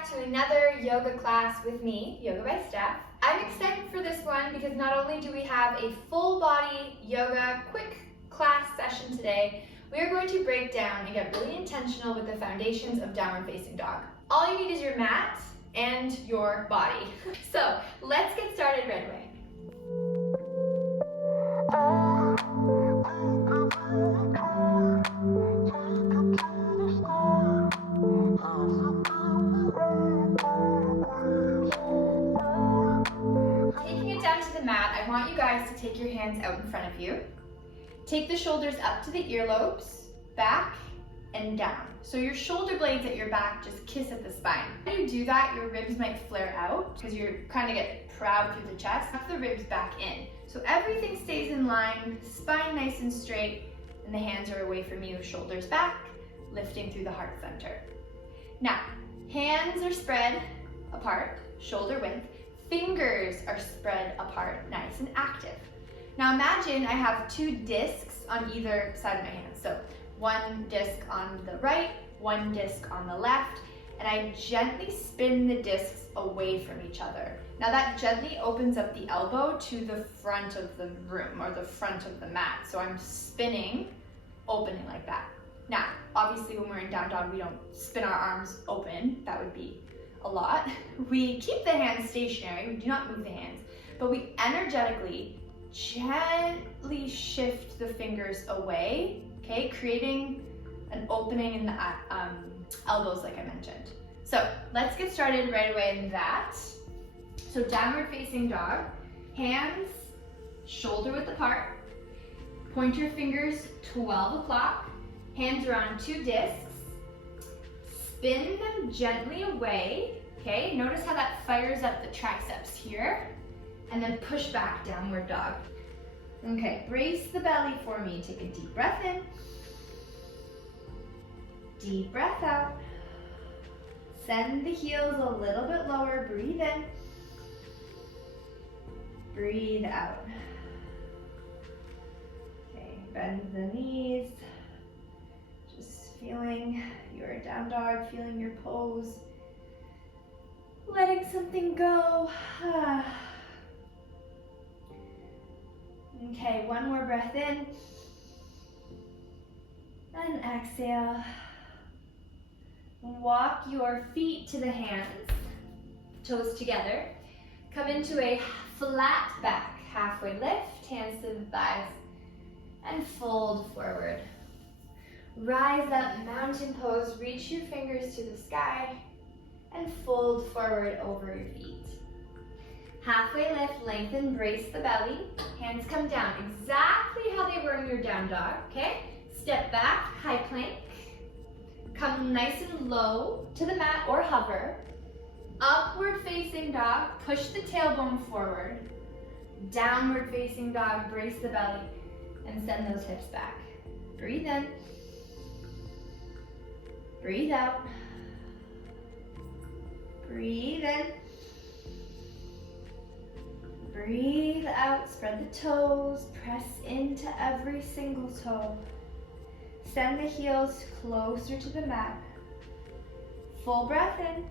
back to another yoga class with me, Yoga by Steph. I'm excited for this one because not only do we have a full body yoga quick class session today, we are going to break down and get really intentional with the foundations of downward facing dog. All you need is your mat and your body. So let's get started right away. Taking it down to the mat, I want you guys to take your hands out in front of you. Take the shoulders up to the earlobes, back and down. So your shoulder blades at your back just kiss at the spine. When you do that, your ribs might flare out because you're kind of get proud through the chest. Tuck the ribs back in. So everything stays in line, spine nice and straight, and the hands are away from you, shoulders back, lifting through the heart center. Now, hands are spread apart, shoulder width. Fingers are spread apart, nice and active. Now imagine I have two discs on either side of my hand. So one disc on the right, one disc on the left, and I gently spin the discs away from each other. Now that gently opens up the elbow to the front of the room or the front of the mat. So I'm spinning, opening like that. Now, obviously when we're in down dog, we don't spin our arms open. That would be a lot. We keep the hands stationary, we do not move the hands, but we energetically gently shift the fingers away, okay, creating an opening in the elbows like I mentioned. So let's get started right away in that. So downward facing dog, hands shoulder width apart, point your fingers 12 o'clock, hands are on two discs, spin them gently away, okay? Notice how that fires up the triceps here, and then push back, downward dog. Okay, brace the belly for me. Take a deep breath in, deep breath out. Send the heels a little bit lower, breathe in, breathe out. Okay, bend the knees. Feeling your down dog, feeling your pose, letting something go. Okay, one more breath in, and exhale. Walk your feet to the hands, toes together. Come into a flat back, halfway lift, hands to the thighs, and fold forward. Rise up, mountain pose, reach your fingers to the sky, and fold forward over your feet. Halfway lift, lengthen, brace the belly, hands come down, exactly how they were in your down dog, okay? Step back, high plank, come nice and low to the mat or hover. Upward facing dog, push the tailbone forward. Downward facing dog, brace the belly, and send those hips back. Breathe in. Breathe out. Breathe in. Breathe out. Spread the toes. Press into every single toe. Send the heels closer to the mat. Full breath in.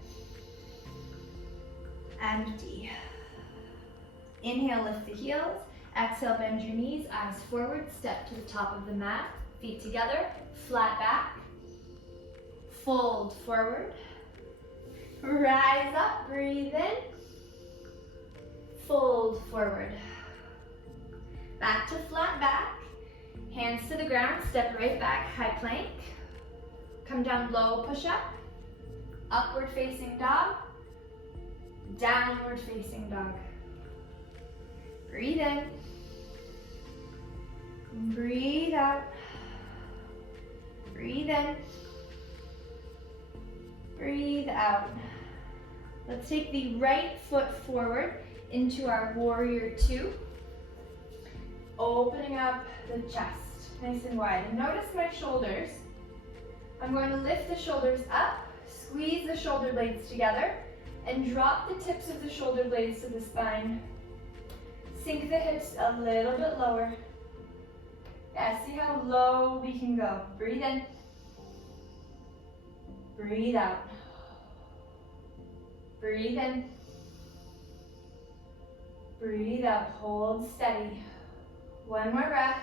Empty. Inhale, lift the heels. Exhale, bend your knees. Eyes forward. Step to the top of the mat. Feet together. Flat back. Fold forward, rise up, breathe in, fold forward, back to flat back, hands to the ground, step right back, high plank, come down low, push up, upward facing dog, downward facing dog. Breathe in, breathe out, breathe in, breathe out. Let's take the right foot forward into our warrior two. Opening up the chest, nice and wide. And notice my shoulders. I'm going to lift the shoulders up, squeeze the shoulder blades together, and drop the tips of the shoulder blades to the spine. Sink the hips a little bit lower. Yeah, see how low we can go. Breathe in. Breathe out. Breathe in. Breathe out, hold steady. One more breath.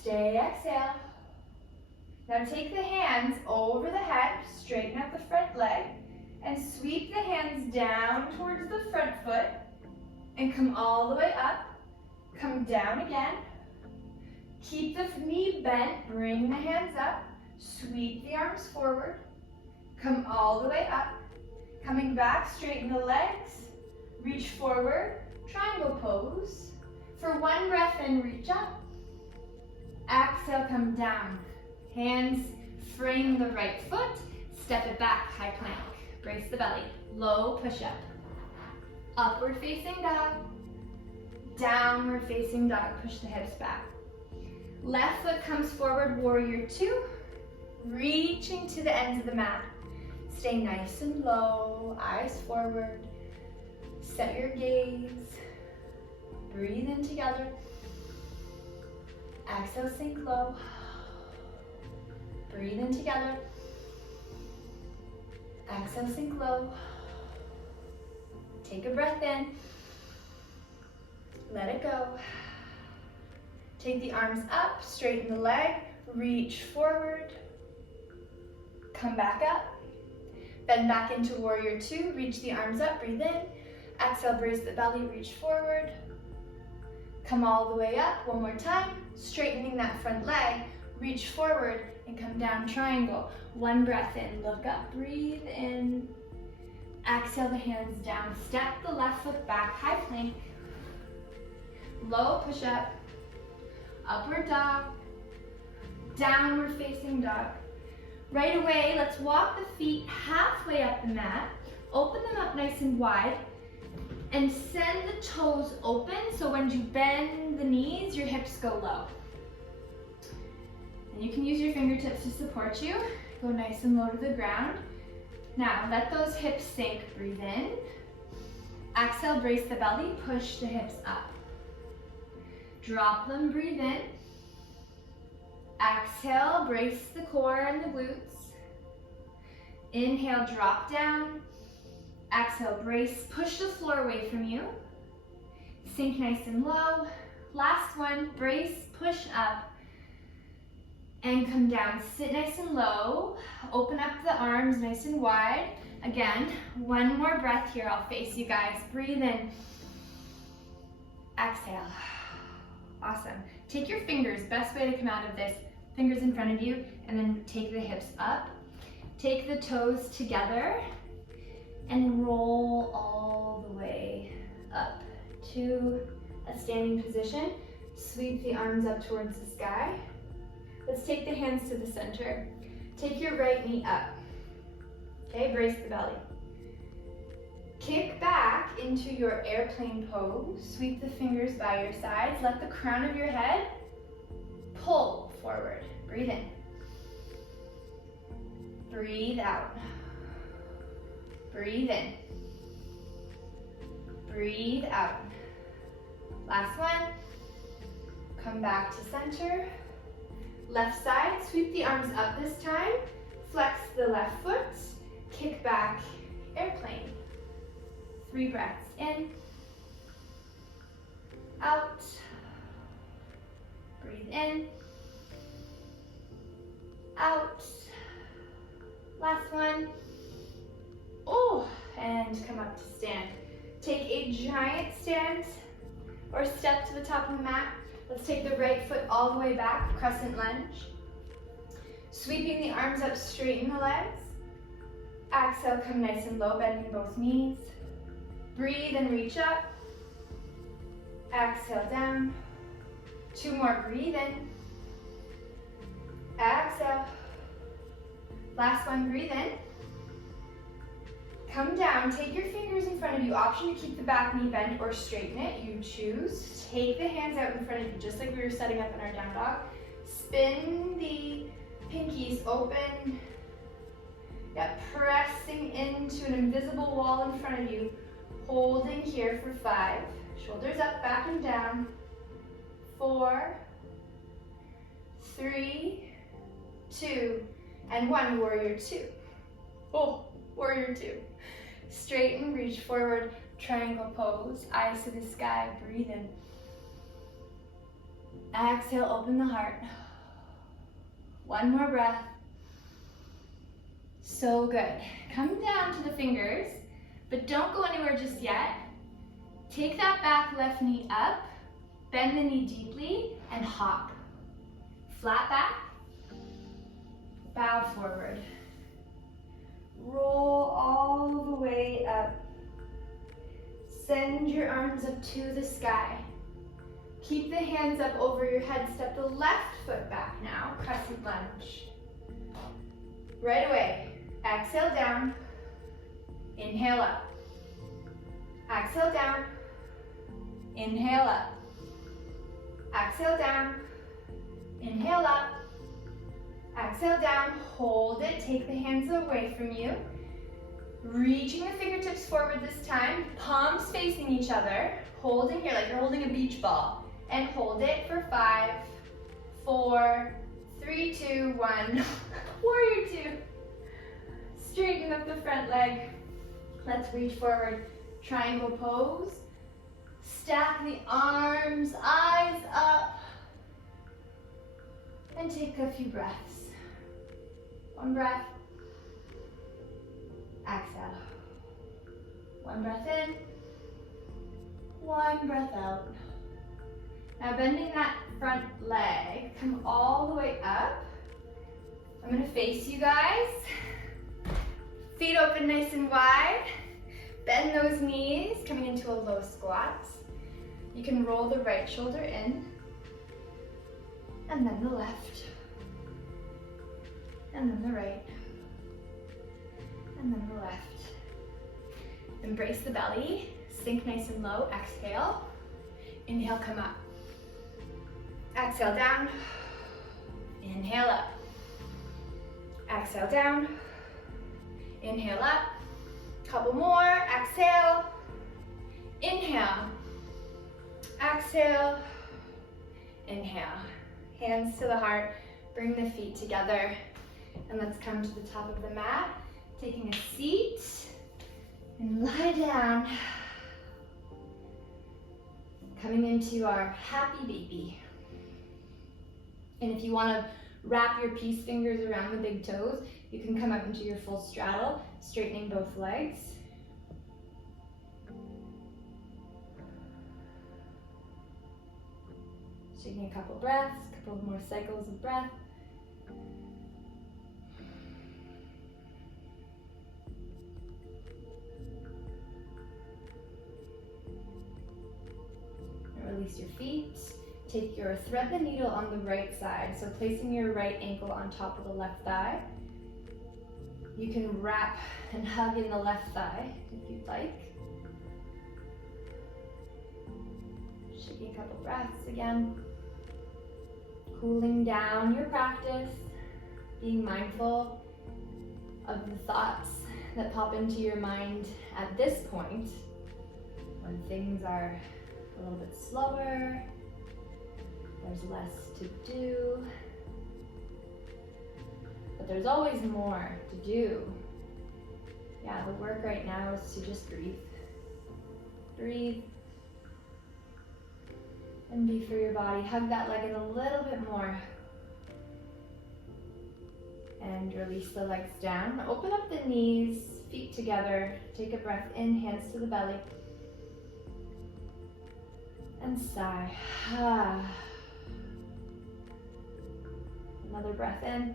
Stay, exhale. Now take the hands over the head, straighten out the front leg, and sweep the hands down towards the front foot, and come all the way up. Come down again. Keep the knee bent, bring the hands up, sweep the arms forward, come all the way up. Coming back, straighten the legs, reach forward, triangle pose. For one breath in, reach up. Exhale, come down. Hands frame the right foot, step it back, high plank. Brace the belly, low push-up. Upward facing dog, downward facing dog. Push the hips back. Left foot comes forward, warrior two. Reaching to the ends of the mat. Stay nice and low, eyes forward. Set your gaze. Breathe in together. Exhale, sink low. Breathe in together. Exhale, sink low. Take a breath in. Let it go. Take the arms up, straighten the leg, reach forward. Come back up. Bend back into warrior two, reach the arms up, breathe in. Exhale, brace the belly, reach forward. Come all the way up, one more time. Straightening that front leg, reach forward and come down, triangle. One breath in, look up, breathe in. Exhale the hands down, step the left foot back, high plank. Low push up, upward dog, downward facing dog. Right away, let's walk the feet halfway up the mat, open them up nice and wide, and send the toes open, so when you bend the knees, your hips go low. And you can use your fingertips to support you. Go nice and low to the ground. Now, let those hips sink, breathe in. Exhale, brace the belly, push the hips up. Drop them, breathe in. Exhale, brace the core and the glutes. Inhale, drop down. Exhale, brace, push the floor away from you. Sink nice and low. Last one, brace, push up, and come down. Sit nice and low. Open up the arms nice and wide. Again, one more breath here. I'll face you guys. Breathe in. Exhale. Awesome. Take your fingers, best way to come out of this, fingers in front of you, and then take the hips up. Take the toes together and roll all the way up to a standing position. Sweep the arms up towards the sky. Let's take the hands to the center. Take your right knee up. Okay, brace the belly. Kick back into your airplane pose. Sweep the fingers by your sides. Let the crown of your head pull forward. Breathe in. Breathe out. Breathe in. Breathe out. Last one. Come back to center. Left side, sweep the arms up this time. Flex the left foot. Kick back, airplane. 3 breaths in. Out. Breathe in. Out. Last one. Oh, and come up to stand. Take a giant stand or step to the top of the mat. Let's take the right foot all the way back, crescent lunge. Sweeping the arms up, straighten the legs. Exhale, come nice and low, bending both knees. Breathe and reach up. Exhale, down. 2 more, breathe in. Exhale. Last one, breathe in. Come down, take your fingers in front of you. Option to keep the back knee bent or straighten it, you choose. Take the hands out in front of you, just like we were setting up in our down dog. Spin the pinkies open. Yep, pressing into an invisible wall in front of you. Holding here for 5. Shoulders up, back and down. 4, 3, 2, and 1. Warrior 2. Oh, Warrior two. Straighten, reach forward, triangle pose, eyes to the sky, breathe in. Exhale, open the heart. One more breath. So good. Come down to the fingers, but don't go anywhere just yet. Take that back left knee up, bend the knee deeply, and hop. Flat back, bow forward. Roll all the way up. Send your arms up to the sky. Keep the hands up over your head. Step the left foot back now, crescent lunge. Right away, exhale down, inhale up. Exhale down, inhale up. Exhale down, inhale up. Exhale down, hold it, take the hands away from you. Reaching the fingertips forward this time, palms facing each other. Hold it here like you're holding a beach ball. And hold it for 5, 4, 3, 2, 1. Warrior two. Straighten up the front leg. Let's reach forward, triangle pose. Stack the arms, eyes up. And take a few breaths. One breath. Exhale. One breath in. One breath out. Now bending that front leg, come all the way up. I'm gonna face you guys. Feet open nice and wide. Bend those knees, coming into a low squat. You can roll the right shoulder in, and then the left, and then the right, and then the left. Embrace the belly, sink nice and low, exhale. Inhale, come up. Exhale down, inhale up. Exhale down, inhale up. Couple more, exhale, inhale, exhale, inhale. Hands to the heart, bring the feet together, and let's come to the top of the mat, taking a seat, and lie down. Coming into our happy baby. And if you want to wrap your peace fingers around the big toes, you can come up into your full straddle, straightening both legs. Taking a couple breaths, a couple more cycles of breath. And release your feet. Thread the needle on the right side, so placing your right ankle on top of the left thigh. You can wrap and hug in the left thigh if you'd like. Taking a couple breaths again. Cooling down your practice, being mindful of the thoughts that pop into your mind at this point when things are a little bit slower. There's less to do, but there's always more to do. Yeah, the work right now is to just breathe. Breathe and be for your body. Hug that leg in a little bit more. And release the legs down. Open up the knees, feet together. Take a breath in, hands to the belly. And sigh. Another breath in,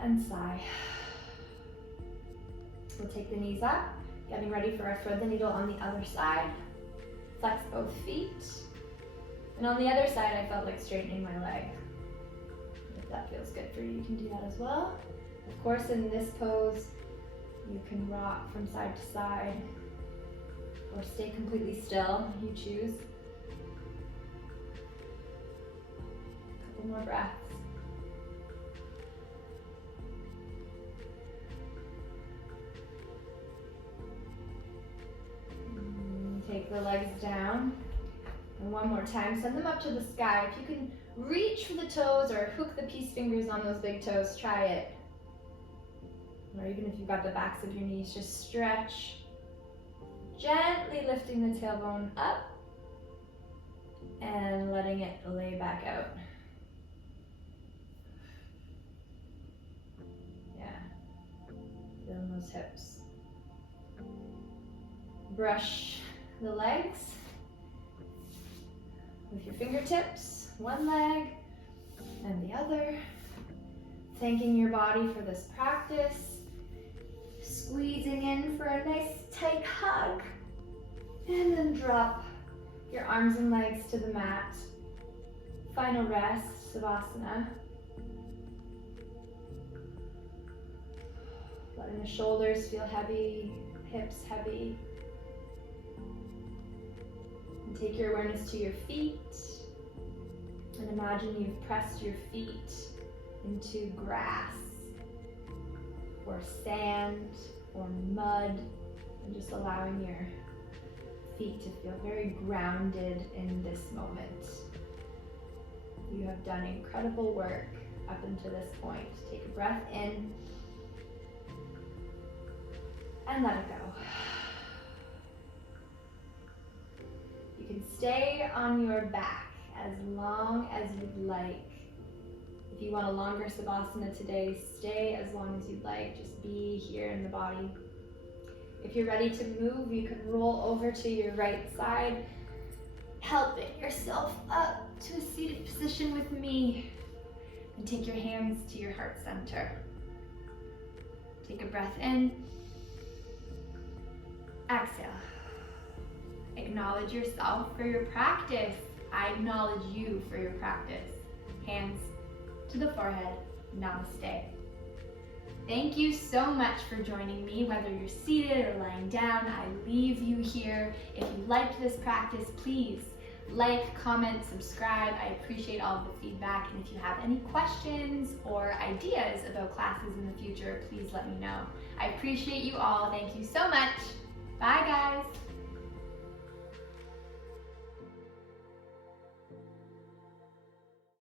and sigh. We'll take the knees up, getting ready for our thread the needle on the other side. Flex both feet. And on the other side, I felt like straightening my leg. If that feels good for you, you can do that as well. Of course, in this pose, you can rock from side to side or stay completely still, you choose. More breaths. Take the legs down. And one more time, send them up to the sky. If you can reach for the toes or hook the peace fingers on those big toes, try it. even if you've got the backs of your knees, just stretch. Gently lifting the tailbone up and letting it lay back out. Yeah, feeling those hips. Brush the legs with your fingertips, one leg and the other. Thanking your body for this practice. Squeezing in for a nice tight hug. And then drop your arms and legs to the mat. Final rest, Savasana. Letting the shoulders feel heavy, hips heavy. And take your awareness to your feet. And imagine you've pressed your feet into grass or sand or mud, and just allowing your feet to feel very grounded in this moment. You have done incredible work up until this point. Take a breath in and let it go. You can stay on your back as long as you'd like. If you want a longer Savasana today, stay as long as you'd like. Just be here in the body. If you're ready to move, you can roll over to your right side, helping yourself up to a seated position with me. And take your hands to your heart center. Take a breath in. Exhale. Acknowledge yourself for your practice. I acknowledge you for your practice. Hands to the forehead. Namaste. Thank you so much for joining me, whether you're seated or lying down. I leave you here. If you liked this practice, please like, comment, subscribe. I appreciate all of the feedback. And if you have any questions or ideas about classes in the future, please let me know. I appreciate you all. Thank you so much.